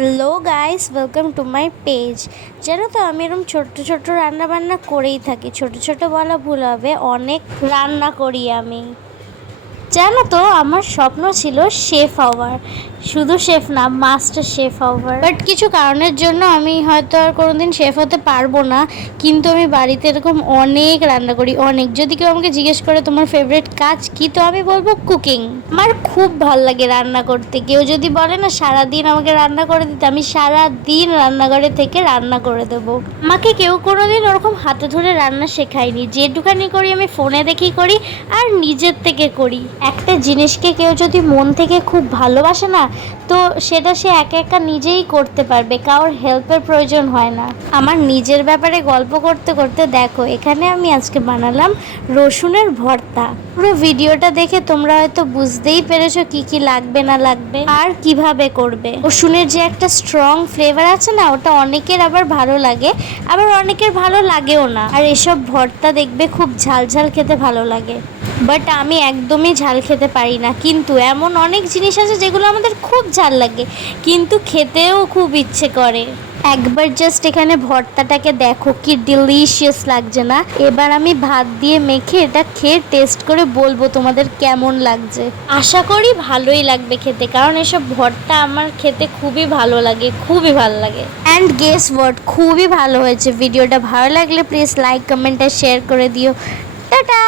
Hello guys, welcome to my page. জানো তো আমি এরকম ছোট্ট ছোট্ট রান্না বান্না করেই থাকি। ছোট ছোট বলা ভুল হবে, অনেক রান্না করি আমি। জানো তো আমার স্বপ্ন ছিল শেফ হওয়ার, শুধু শেফ না, মাস্টার শেফ হওয়ার। বাট কিছু কারণের জন্য আমি হয়তো আর কোনোদিন শেফ হতে পারবো না। কিন্তু আমি বাড়িতে এরকম অনেক রান্না করি, অনেক। যদি কেউ আমাকে জিজ্ঞেস করে তোমার ফেভারিট কাজ কি, তো আমি বলবো কুকিং। আমার খুব ভাল লাগে রান্না করতে। কেউ যদি বলে না সারাদিন আমাকে রান্না করে দিতে, আমি সারাদিন রান্নাঘরে থেকে রান্না করে দেবো। আমাকে কেউ কোনোদিন ওরকম হাতে ধরে রান্না শেখায়নি। যেটুখানি করি আমি ফোনে দেখেই করি আর নিজের থেকে করি। একটা জিনিসকে কেউ যদি মন থেকে খুব ভালোবাসে না, তো সেটা সে একা একা নিজেই করতে পারবে, কারোর হেল্পের প্রয়োজন হয় না। আমার নিজের ব্যাপারে গল্প করতে করতে দেখো এখানে আমি আজকে বানালাম রসুনের ভর্তা। পুরো ভিডিওটা দেখে তোমরা হয়তো বুঝতেই পেরেছো কি কি লাগবে না লাগবে আর কিভাবে করবে। রসুনের যে একটা স্ট্রং ফ্লেভার আছে না, ওটা অনেকের আবার ভালো লাগে, আবার অনেকের ভালো লাগেও না। আর এসব ভর্তা দেখবে খুব ঝাল ঝাল খেতে ভালো লাগে, বাট আমি একদমই ঝাল খেতে পারি না। কিন্তু এমন অনেক জিনিস আছে যেগুলো আমাদের খুব ঝাল লাগে, কিন্তু খেতেও খুব ইচ্ছে করে। একবার জাস্ট এখানে ভর্তাটাকে দেখো কি ডিলিশিয়াস লাগছে না। এবার আমি ভাত দিয়ে মেখে এটা খেয়ে টেস্ট করে বলবো তোমাদের কেমন লাগছে। আশা করি ভালোই লাগবে খেতে, কারণ এসব ভর্তা আমার খেতে খুবই ভালো লাগে, খুবই ভালো লাগে। অ্যান্ড গেস হোয়াট, খুবই ভালো হয়েছে। ভিডিওটা ভালো লাগলে প্লিজ লাইক, কমেন্ট আর শেয়ার করে দিও। টাটা।